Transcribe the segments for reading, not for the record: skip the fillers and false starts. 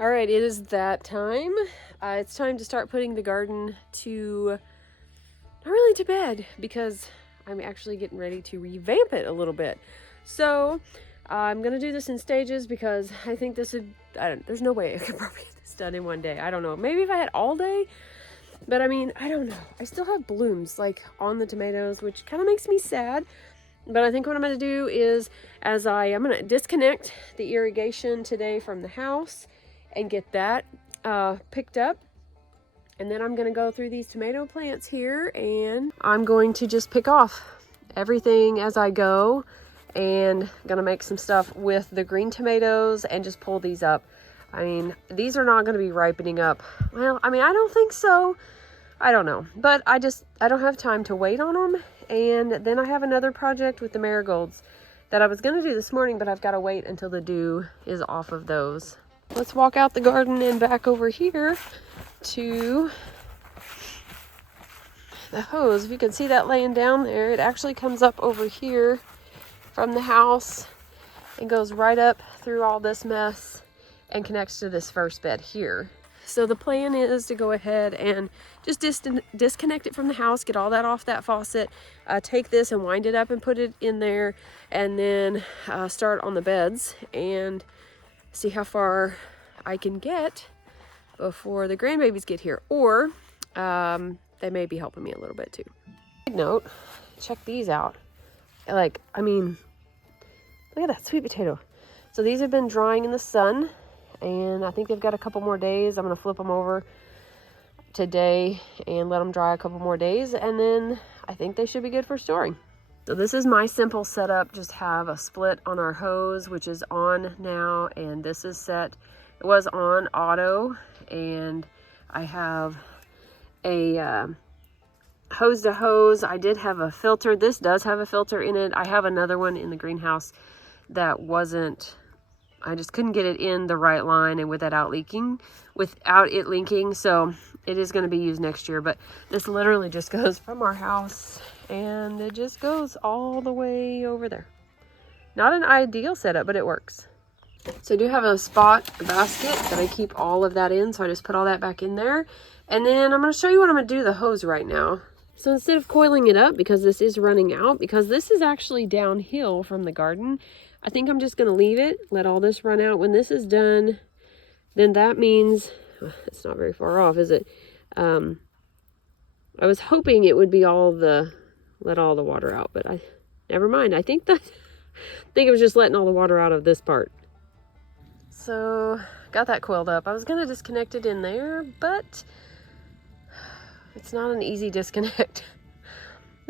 All right, it is that time. It's time to start putting the garden to, not really to bed, because I'm actually getting ready to revamp it a little bit. So I'm gonna do this in stages because I think this would, there's no way I could probably get this done in one day. I don't know, maybe if I had all day, but I mean, I don't know. I still have blooms like on the tomatoes, which kind of makes me sad. But I think what I'm going to do is, I'm going to disconnect the irrigation today from the house and get that picked up. And then I'm going to go through these tomato plants here and I'm going to just pick off everything as I go. And I'm going to make some stuff with the green tomatoes and just pull these up. I mean, these are not going to be ripening up. Well, I mean, I don't think so. I don't know. But I don't have time to wait on them. And then I have another project with the marigolds that I was going to do this morning, but I've got to wait until the dew is off of those. Let's walk out the garden and back over here to the hose. If you can see that laying down there, it actually comes up over here from the house and goes right up through all this mess and connects to this first bed here. So the plan is to go ahead and just disconnect it from the house, get all that off that faucet, take this and wind it up and put it in there, and then start on the beds and see how far I can get before the grandbabies get here. Or they may be helping me a little bit too. Big note, check these out. Like, I mean, look at that sweet potato. So these have been drying in the sun. And I think they've got a couple more days. I'm going to flip them over today and let them dry a couple more days. And then I think they should be good for storing. So this is my simple setup. Just have a split on our hose, which is on now. And this is set. It was on auto. And I have a hose to hose. I did have a filter. This does have a filter in it. I have another one in the greenhouse that wasn't... I just couldn't get it in the right line and without it leaking. So it is going to be used next year. But this literally just goes from our house and it just goes all the way over there. Not an ideal setup, but it works. So I do have a basket that I keep all of that in. So I just put all that back in there. And then I'm going to show you what I'm going to do to the hose right now. So instead of coiling it up, because this is running out, because this is actually downhill from the garden, I think I'm just going to leave it, let all this run out. When this is done, then that means, it's not very far off, is it? I was hoping it would be let all the water out, but never mind. I think it was just letting all the water out of this part. So, got that coiled up. I was going to disconnect it in there, but it's not an easy disconnect.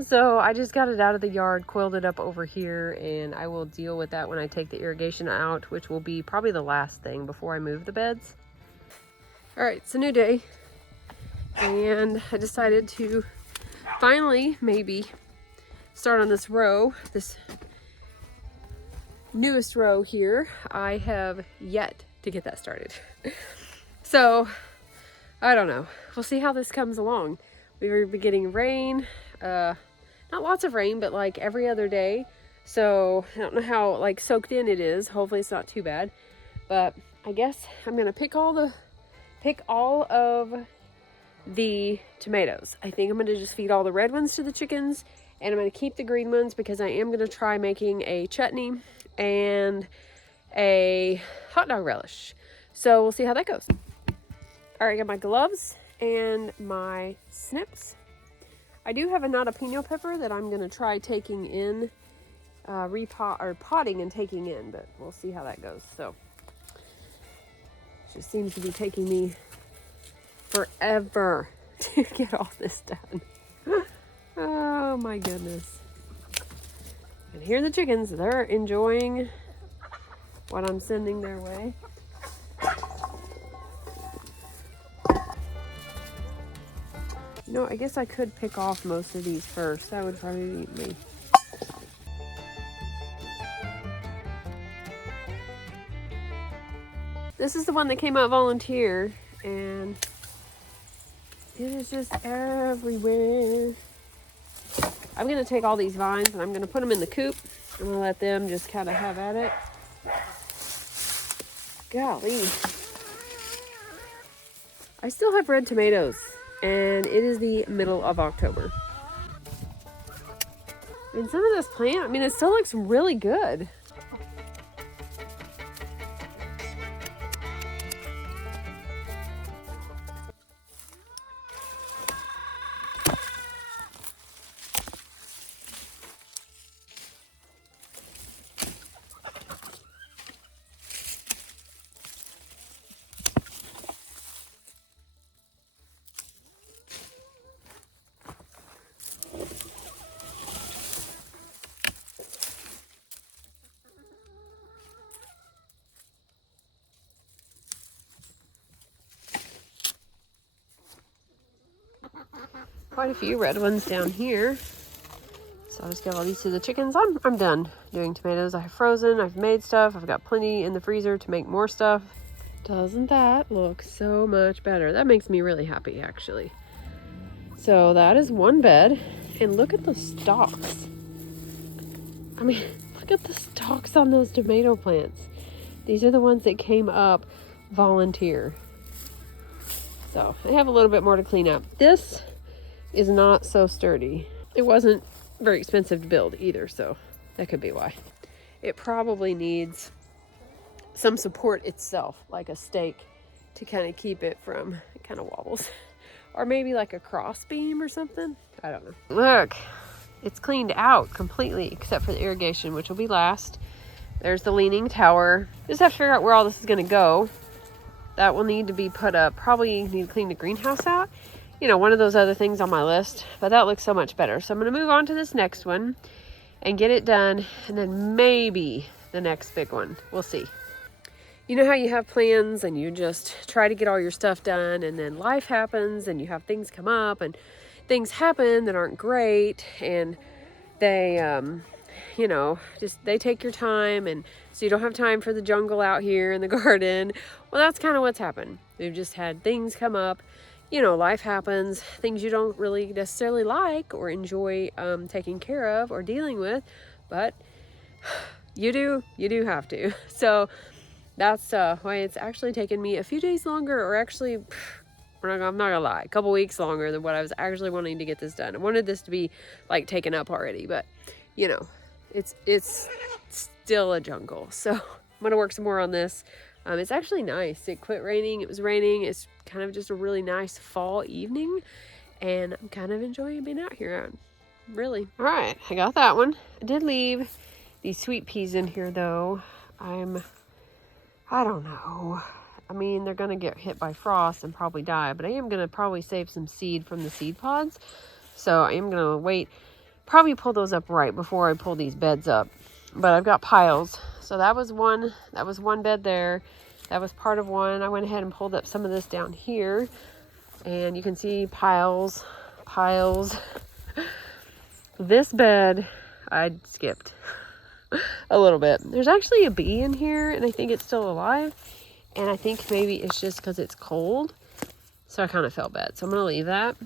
So I just got it out of the yard, coiled it up over here, and I will deal with that when I take the irrigation out, which will be probably the last thing before I move the beds. All right, it's a new day, and I decided to finally maybe start on this row, this newest row here. I have yet to get that started. So I don't know. We'll see how this comes along. We've been getting rain. Not lots of rain, but like every other day. So I don't know how like soaked in it is. Hopefully it's not too bad. But I guess I'm gonna pick all of the tomatoes. I think I'm gonna just feed all the red ones to the chickens, and I'm gonna keep the green ones because I am gonna try making a chutney and a hot dog relish. So we'll see how that goes. All right, I got my gloves and my snips. I do have a jalapeno pepper that I'm going to try taking in, potting and taking in, but we'll see how that goes. So, it just seems to be taking me forever to get all this done. Oh my goodness. And here are the chickens. They're enjoying what I'm sending their way. You know, I guess I could pick off most of these first. That would probably be me. This is the one that came out volunteer, and it is just everywhere. I'm going to take all these vines and I'm going to put them in the coop. I'm going to let them just kind of have at it. Golly. I still have red tomatoes, and it is the middle of October. And some of this plant, I mean, it still looks really good. Quite a few red ones down here. So I'll just give all these to the chickens. I'm done doing tomatoes. I have frozen, I've made stuff, I've got plenty in the freezer to make more stuff. Doesn't that look so much better? That makes me really happy, actually. So that is one bed, and look at the stalks. I mean, look at the stalks on those tomato plants. These are the ones that came up volunteer. So I have a little bit more to clean up. This is not so sturdy. It wasn't very expensive to build either, so that could be why. It probably needs some support itself, like a stake to kind of keep it from, it kind of wobbles. Or maybe like a cross beam or something. I don't know. Look, it's cleaned out completely except for the irrigation, which will be last. There's the leaning tower. Just have to figure out where all this is going to go. That will need to be put up. Probably need to clean the greenhouse out. You know, one of those other things on my list, but that looks so much better. So I'm going to move on to this next one and get it done, and then maybe the next big one. We'll see. You know how you have plans and you just try to get all your stuff done, and then life happens and you have things come up and things happen that aren't great, and they, you know, just they take your time, and so you don't have time for the jungle out here in the garden. Well, that's kind of what's happened. We've just had things come up. You know, life happens, things you don't really necessarily like or enjoy taking care of or dealing with, but you do have to. So that's why it's actually taken me a few days longer, or actually, I'm not gonna lie, a couple weeks longer than what I was actually wanting to get this done. I wanted this to be like taken up already, but you know, it's still a jungle. So I'm gonna work some more on this. It's actually nice. It quit raining. It was raining. It's kind of just a really nice fall evening, and I'm kind of enjoying being out here. Really. All right, I got that one. I did leave these sweet peas in here though. I don't know. I mean, they're gonna get hit by frost and probably die, but I am gonna probably save some seed from the seed pods. So I am gonna wait, probably pull those up right before I pull these beds up. But I've got piles. So that was one bed there. That was part of one. I went ahead and pulled up some of this down here, and you can see piles. This bed I skipped a little bit. There's actually a bee in here, and I think it's still alive, and I think maybe it's just because it's cold, so I kind of felt bad. So I'm gonna leave that.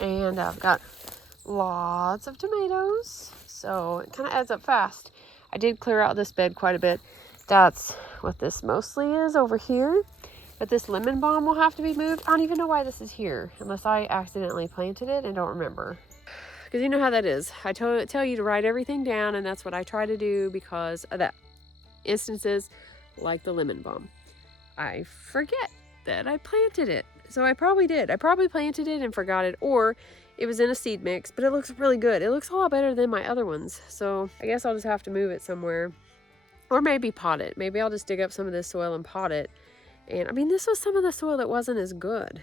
And I've got lots of tomatoes, so it kind of adds up fast. I did clear out this bed quite a bit. That's what this mostly is over here. But this lemon balm will have to be moved. I don't even know why this is here, unless I accidentally planted it and don't remember. Because you know how that is. I tell you to write everything down, and that's what I try to do because of that. Instances like the lemon balm. I forget that I planted it. So I probably did. I probably planted it and forgot it, or it was in a seed mix, but it looks really good. It looks a lot better than my other ones. So I guess I'll just have to move it somewhere, or maybe pot it. Maybe I'll just dig up some of this soil and pot it. And I mean, this was some of the soil that wasn't as good.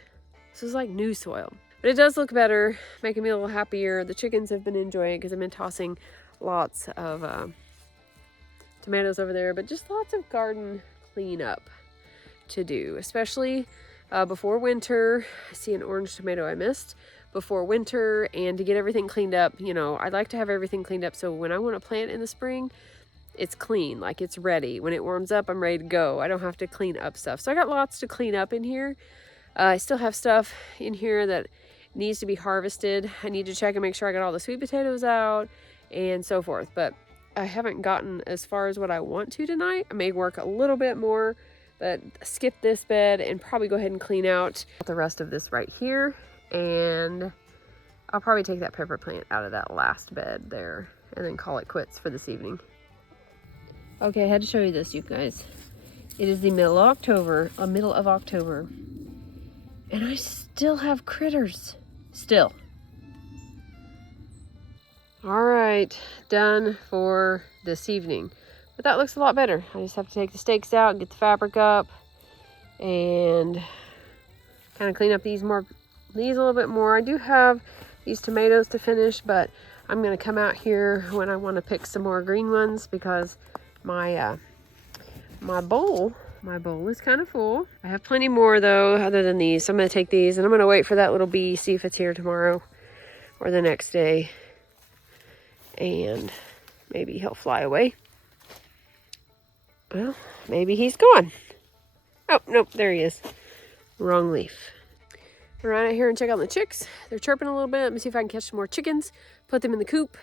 This was like new soil, but it does look better, making me a little happier. The chickens have been enjoying it because I've been tossing lots of tomatoes over there, but just lots of garden cleanup to do, especially before winter. I see an orange tomato I missed. Before winter, and to get everything cleaned up. You know, I like to have everything cleaned up so when I want to plant in the spring, it's clean, like it's ready. When it warms up, I'm ready to go. I don't have to clean up stuff. So I got lots to clean up in here. I still have stuff in here that needs to be harvested. I need to check and make sure I got all the sweet potatoes out and so forth. But I haven't gotten as far as what I want to tonight. I may work a little bit more, but skip this bed and probably go ahead and clean out the rest of this right here. And I'll probably take that pepper plant out of that last bed there and then call it quits for this evening. Okay, I had to show you this, you guys. It is the middle of October, and I still have critters. Still. All right, done for this evening. But that looks a lot better. I just have to take the stakes out and get the fabric up and kind of clean up these a little bit more. I do have these tomatoes to finish, but I'm going to come out here when I want to pick some more green ones because my bowl is kind of full. I have plenty more though other than these. So I'm going to take these and I'm going to wait for that little bee, see if it's here tomorrow or the next day. And maybe he'll fly away. Well, maybe he's gone. Oh, nope, there he is. Wrong leaf. I'll run out here and check out the chicks. They're chirping a little bit. Let me see if I can catch some more chickens, put them in the coop.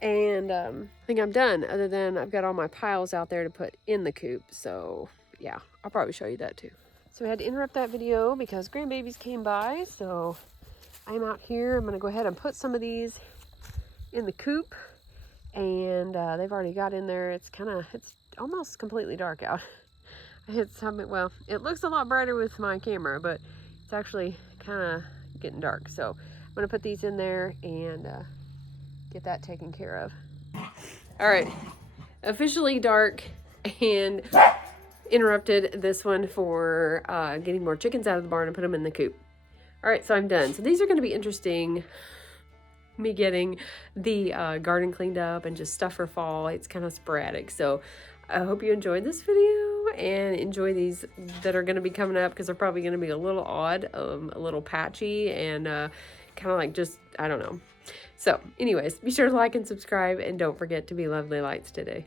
And I think I'm done, other than I've got all my piles out there to put in the coop. So yeah, I'll probably show you that too. So I had to interrupt that video because grandbabies came by. So I'm out here. I'm going to go ahead and put some of these in the coop. And they've already got in there. It's almost completely dark out. I hit some, well, it looks a lot brighter with my camera, but it's actually kind of getting dark. So I'm going to put these in there and get that taken care of. All right, officially dark and interrupted this one for getting more chickens out of the barn and put them in the coop. All right, so I'm done. So these are going to be interesting. Me getting the garden cleaned up and just stuff for fall. It's kind of sporadic. So I hope you enjoyed this video and enjoy these that are going to be coming up because they're probably going to be a little odd, a little patchy and kind of like just, I don't know. So anyways, be sure to like and subscribe and don't forget to be lovely lights today.